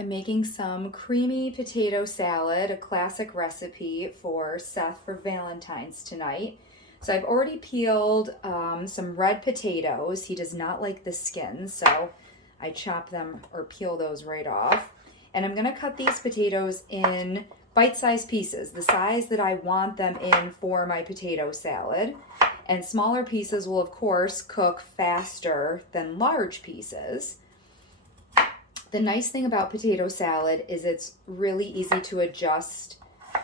I'm making some creamy potato salad, a classic recipe for Seth for Valentine's tonight. So I've already peeled some red potatoes. He does not like the skin, so I chop them or peel those right off. And I'm gonna cut these potatoes in bite-sized pieces, the size that I want them in for my potato salad. And smaller pieces will of course cook faster than large pieces. The nice thing about potato salad is it's really easy to adjust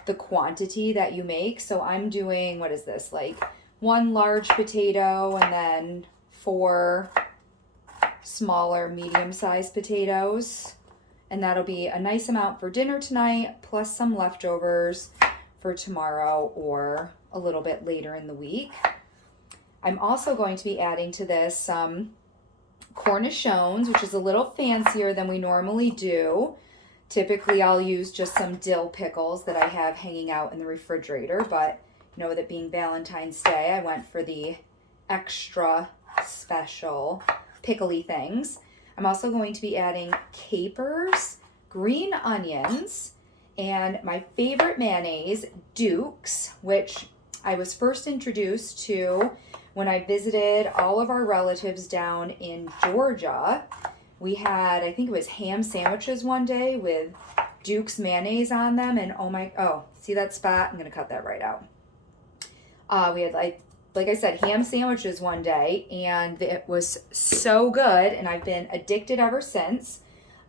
the quantity that you make. So I'm doing, what is this, like one large potato and then 4 smaller medium-sized potatoes. And that'll be a nice amount for dinner tonight, plus some leftovers for tomorrow or a little bit later in the week. I'm also going to be adding to this some cornichons, which is a little fancier than we normally do. Typically I'll use just some dill pickles that I have hanging out in the refrigerator, but you know, with it being Valentine's Day, I went for the extra special pickly things. I'm also going to be adding capers, green onions, and my favorite mayonnaise, Duke's, which I was first introduced to when I visited all of our relatives down in Georgia. We had, I think it was ham sandwiches one day with Duke's mayonnaise on them, and oh, see that spot? I'm gonna cut that right out. We had like I said, ham sandwiches one day, and it was so good, and I've been addicted ever since.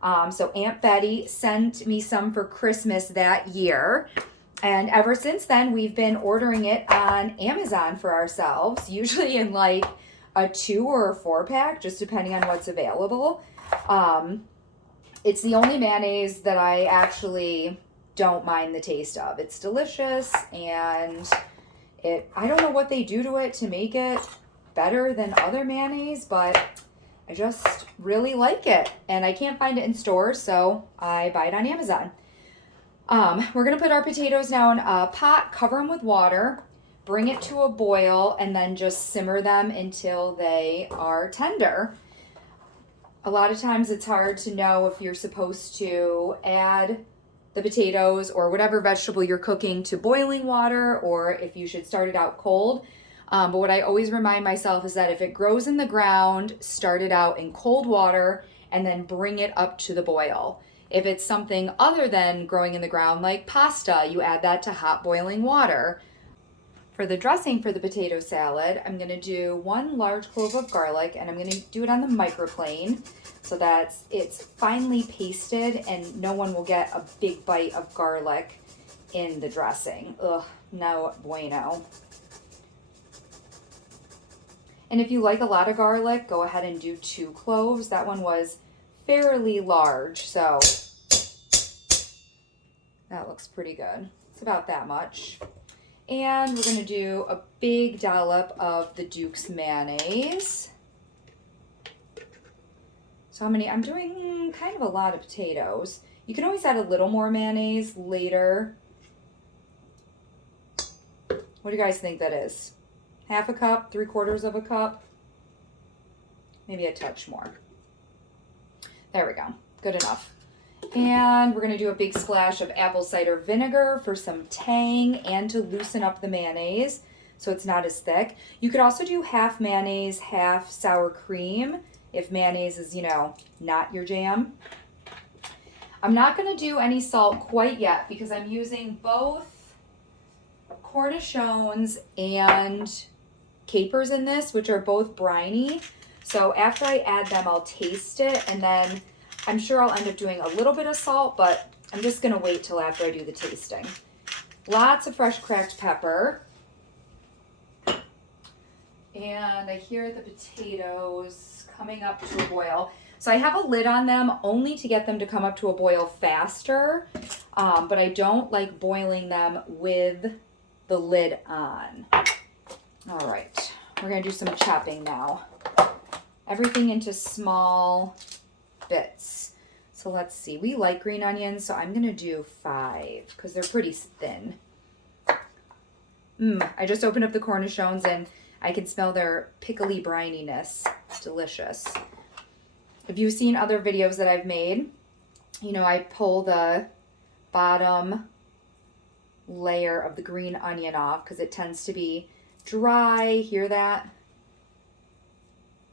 So Aunt Betty sent me some for Christmas that year. And ever since then, we've been ordering it on Amazon for ourselves, usually in like a 2 or a 4 pack, just depending on what's available. It's the only mayonnaise that I actually don't mind the taste of. It's delicious, and I don't know what they do to it to make it better than other mayonnaise, but I just really like it. And I can't find it in stores, so I buy it on Amazon. We're going to put our potatoes now in a pot, cover them with water, bring it to a boil, and then just simmer them until they are tender. A lot of times it's hard to know if you're supposed to add the potatoes or whatever vegetable you're cooking to boiling water, or if you should start it out cold. But what I always remind myself is that if it grows in the ground, start it out in cold water and then bring it up to the boil. If it's something other than growing in the ground, like pasta, you add that to hot boiling water. For the dressing for the potato salad, I'm going to do 1 large clove of garlic, and I'm going to do it on the microplane so that it's finely pasted and no one will get a big bite of garlic in the dressing. Ugh, no bueno. And if you like a lot of garlic, go ahead and do 2 cloves. That one was fairly large, so that looks pretty good. It's about that much. And we're gonna do a big dollop of the Duke's mayonnaise. So how many? I'm doing kind of a lot of potatoes. You can always add a little more mayonnaise later. What do you guys think that is? 1/2 cup, 3/4 of a cup? Maybe a touch more. There we go, good enough. And we're gonna do a big splash of apple cider vinegar for some tang and to loosen up the mayonnaise so it's not as thick. You could also do half mayonnaise, half sour cream if mayonnaise is, you know, not your jam. I'm not gonna do any salt quite yet because I'm using both cornichons and capers in this, which are both briny. So after I add them, I'll taste it, and then I'm sure I'll end up doing a little bit of salt, but I'm just gonna wait till after I do the tasting. Lots of fresh cracked pepper. And I hear the potatoes coming up to a boil. So I have a lid on them only to get them to come up to a boil faster, but I don't like boiling them with the lid on. All right, we're gonna do some chopping now. Everything into small bits. So let's see, we like green onions, so I'm gonna do 5 because they're pretty thin. I just opened up the cornichons and I can smell their pickly brininess. Delicious. If you've seen other videos that I've made, you know, I pull the bottom layer of the green onion off because it tends to be dry. Hear that?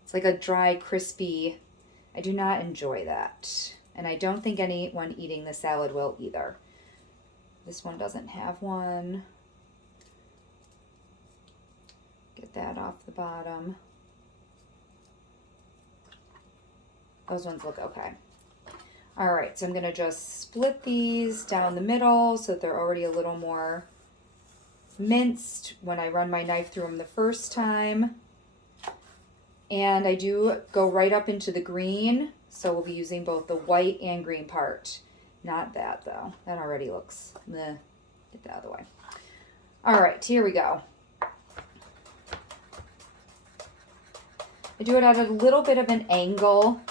It's like a dry, crispy. I do not enjoy that. And I don't think anyone eating the salad will either. This one doesn't have one. Get that off the bottom. Those ones look okay. All right, so I'm gonna just split these down the middle so that they're already a little more minced when I run my knife through them the first time. And I do go right up into the green, so we'll be using both the white and green part. Not that though, that already looks meh. Get that out of the way. All right, here we go. I do it at a little bit of an angle.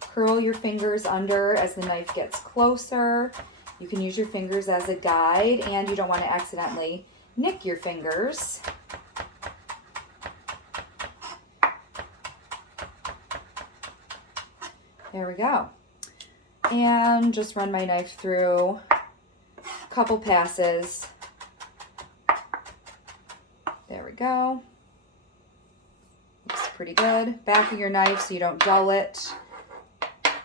Curl your fingers under as the knife gets closer. You can use your fingers as a guide, and you don't want to accidentally nick your fingers. There we go. And just run my knife through a couple passes. There we go. Looks pretty good. Back of your knife so you don't dull it.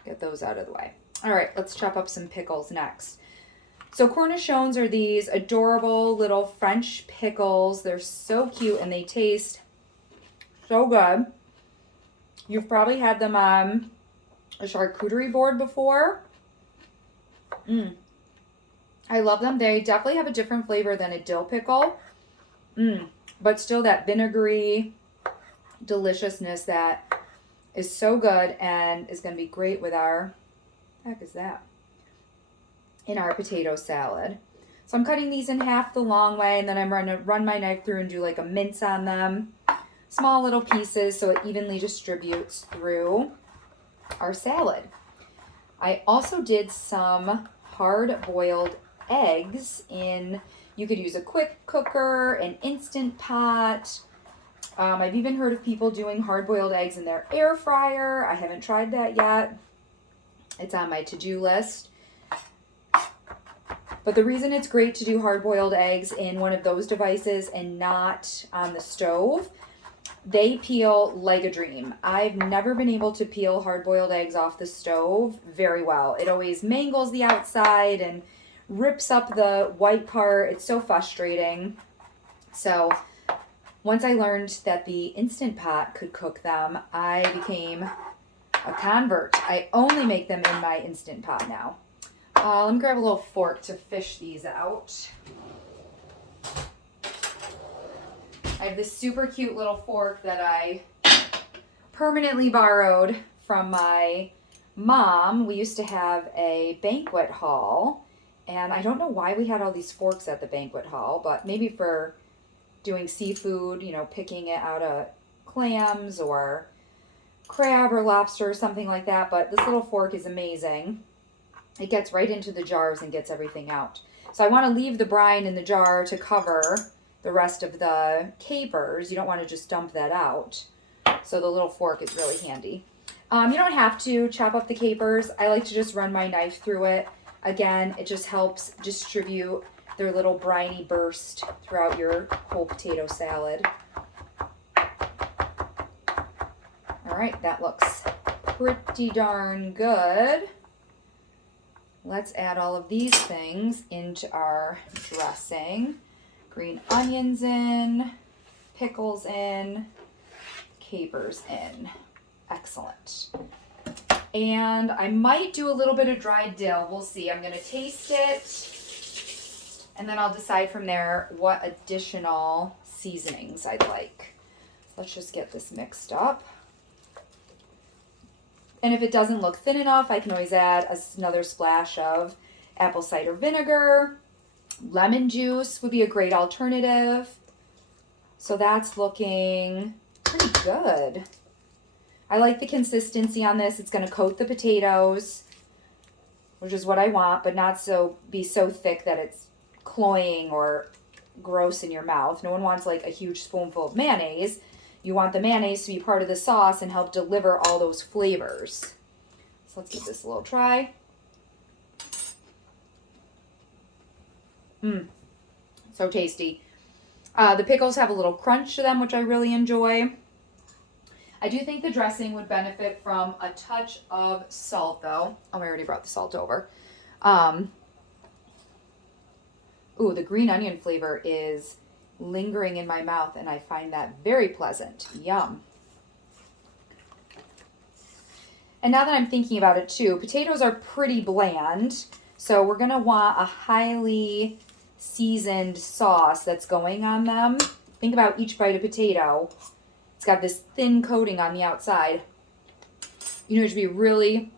Get those out of the way. All right, let's chop up some pickles next. So cornichons are these adorable little French pickles. They're so cute and they taste so good. You've probably had them on a charcuterie board before. I love them. They definitely have a different flavor than a dill pickle. But still that vinegary deliciousness that is so good and is going to be great with our, heck is that? In our potato salad. So I'm cutting these in half the long way, and then I'm going to run my knife through and do like a mince on them. Small little pieces so it evenly distributes through our salad. I also did some hard-boiled eggs in, you could use a quick cooker, an Instant Pot. I've even heard of people doing hard-boiled eggs in their air fryer. I haven't tried that yet. It's on my to-do list. But the reason it's great to do hard-boiled eggs in one of those devices and not on the stove, they peel like a dream. I've never been able to peel hard-boiled eggs off the stove very well. It always mangles the outside and rips up the white part. It's so frustrating. So once I learned that the Instant Pot could cook them, I became a convert. I only make them in my Instant Pot now. Let me grab a little fork to fish these out. I have this super cute little fork that I permanently borrowed from my mom. We used to have a banquet hall, and I don't know why we had all these forks at the banquet hall, but maybe for doing seafood, you know, picking it out of clams or crab or lobster or something like that. But this little fork is amazing. It gets right into the jars and gets everything out. So I want to leave the brine in the jar to cover the rest of the capers. You don't want to just dump that out. So the little fork is really handy. You don't have to chop up the capers. I like to just run my knife through it. Again, it just helps distribute their little briny burst throughout your whole potato salad. All right, that looks pretty darn good. Let's add all of these things into our dressing. Green onions in, pickles in, capers in. Excellent. And I might do a little bit of dried dill. We'll see. I'm going to taste it, and then I'll decide from there what additional seasonings I'd like. Let's just get this mixed up. And if it doesn't look thin enough, I can always add another splash of apple cider vinegar. Lemon juice would be a great alternative. So that's looking pretty good. I like the consistency on this. It's going to coat the potatoes, which is what I want, but not be so thick that it's cloying or gross in your mouth. No one wants like a huge spoonful of mayonnaise. You want the mayonnaise to be part of the sauce and help deliver all those flavors. So let's give this a little try. So tasty. The pickles have a little crunch to them, which I really enjoy. I do think the dressing would benefit from a touch of salt, though. Oh, I already brought the salt over. Ooh, the green onion flavor is lingering in my mouth, and I find that very pleasant. Yum. And now that I'm thinking about it too, potatoes are pretty bland, so we're going to want a highly seasoned sauce that's going on them. Think about each bite of potato. It's got this thin coating on the outside. You know, it should be really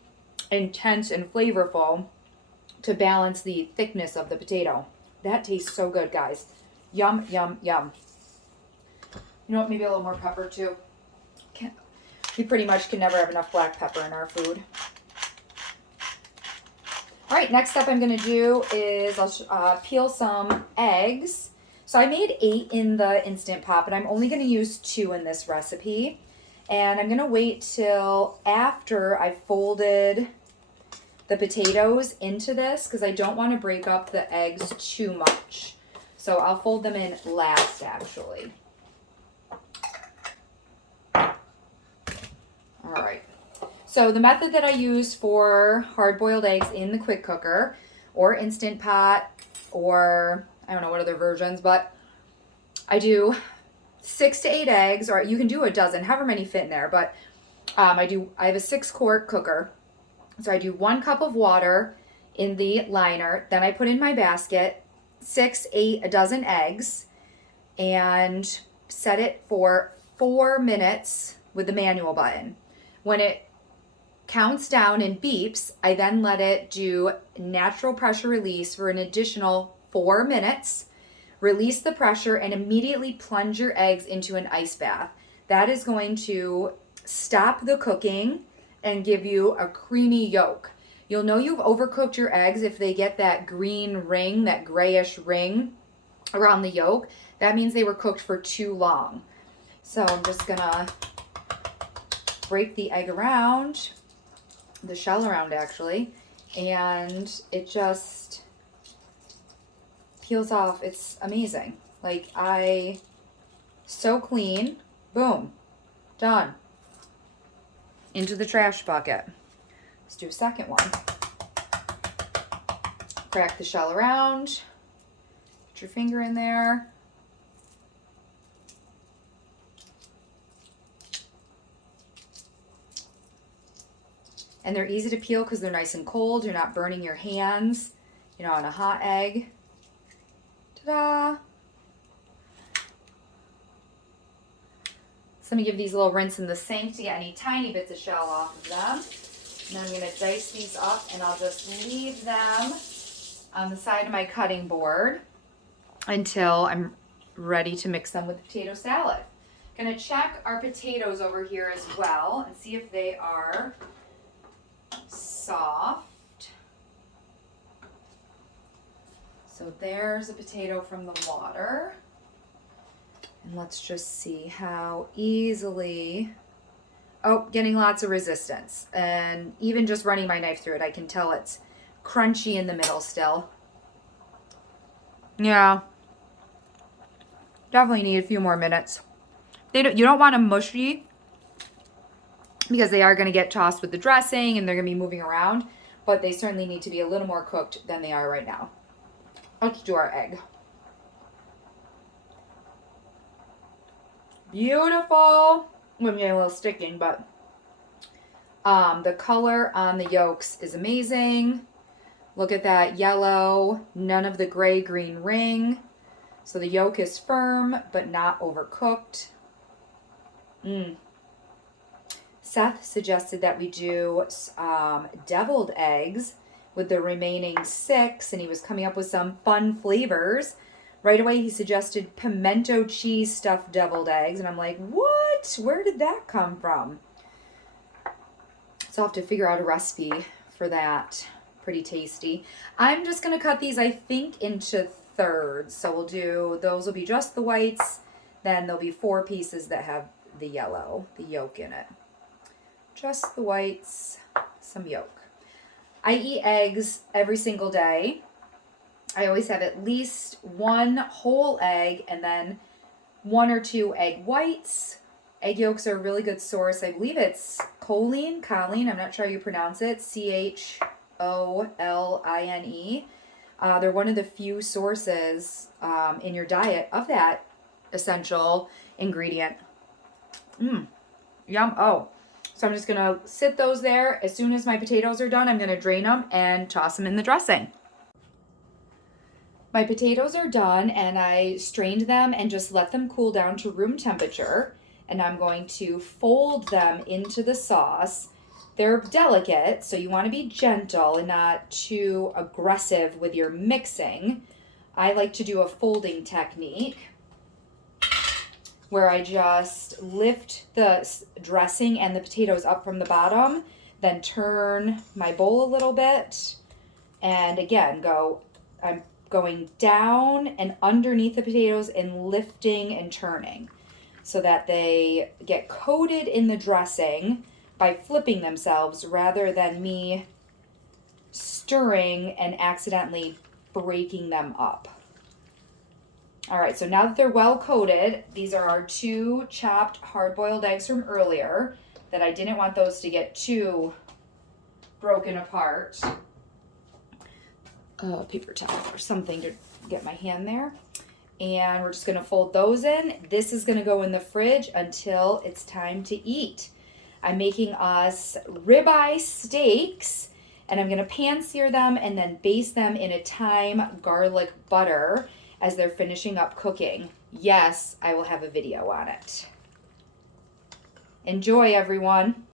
intense and flavorful to balance the thickness of the potato. That tastes so good, guys. Yum, yum, yum. You know what? Maybe a little more pepper, too. We pretty much can never have enough black pepper in our food. All right, next step I'm going to do is I'll peel some eggs. So I made 8 in the Instant Pot, but I'm only going to use 2 in this recipe. And I'm going to wait till after I've folded the potatoes into this because I don't want to break up the eggs too much. So I'll fold them in last, actually. All right. So the method that I use for hard-boiled eggs in the quick cooker or Instant Pot or I don't know what other versions, but I do 6 to 8 eggs, or you can do a dozen, however many fit in there. But I have a 6-quart cooker. So I do 1 cup of water in the liner. Then I put in my basket 6, 8, a dozen eggs and set it for 4 minutes with the manual button. When it counts down and beeps, I then let it do natural pressure release for an additional 4 minutes. Release the pressure and immediately plunge your eggs into an ice bath. That is going to stop the cooking and give you a creamy yolk. You'll know you've overcooked your eggs if they get that green ring, that grayish ring around the yolk. That means they were cooked for too long. So I'm just gonna break the egg around, the shell around actually, and it just peels off. It's amazing. Like, so clean. Boom. Done. Into the trash bucket. Let's do a second one. Crack the shell around. Put your finger in there. And they're easy to peel because they're nice and cold. You're not burning your hands, you know, on a hot egg. Ta-da! So I'm going to give these a little rinse in the sink to get any tiny bits of shell off of them. And then I'm going to dice these up and I'll just leave them on the side of my cutting board until I'm ready to mix them with the potato salad. Going to check our potatoes over here as well and see if they are soft. So there's a potato from the water. And let's just see how easily, oh, getting lots of resistance. And even just running my knife through it, I can tell it's crunchy in the middle still. Yeah. Definitely need a few more minutes. You don't want them mushy because they are going to get tossed with the dressing and they're going to be moving around. But they certainly need to be a little more cooked than they are right now. Let's do our egg. Beautiful. I'm getting a little sticking, but the color on the yolks is amazing. Look at that yellow, none of the gray-green ring. So the yolk is firm, but not overcooked. Seth suggested that we do deviled eggs with the remaining 6, and he was coming up with some fun flavors. Right away, he suggested pimento cheese stuffed deviled eggs, and I'm like, what? Where did that come from? So I'll have to figure out a recipe for that. Pretty tasty. I'm just going to cut these, I think, into thirds. So those will be just the whites. Then there'll be 4 pieces that have the yellow, the yolk in it. Just the whites, some yolk. I eat eggs every single day. I always have at least one whole egg and then 1 or 2 egg whites. Egg yolks are a really good source. I believe it's choline, I'm not sure how you pronounce it, choline. They're one of the few sources in your diet of that essential ingredient. Yum. Oh, so I'm just going to sit those there. As soon as my potatoes are done, I'm going to drain them and toss them in the dressing. My potatoes are done and I strained them and just let them cool down to room temperature. And I'm going to fold them into the sauce. They're delicate, so you want to be gentle and not too aggressive with your mixing. I like to do a folding technique where I just lift the dressing and the potatoes up from the bottom, then turn my bowl a little bit, and again, I'm going down and underneath the potatoes and lifting and turning so that they get coated in the dressing by flipping themselves rather than me stirring and accidentally breaking them up. All right, so now that they're well coated, these are our 2 chopped hard-boiled eggs from earlier that I didn't want those to get too broken apart. Paper towel or something to get my hand there. And we're just gonna fold those in. This is gonna go in the fridge until it's time to eat. I'm making us ribeye steaks, and I'm gonna pan sear them and then baste them in a thyme garlic butter as they're finishing up cooking. Yes, I will have a video on it. Enjoy, everyone.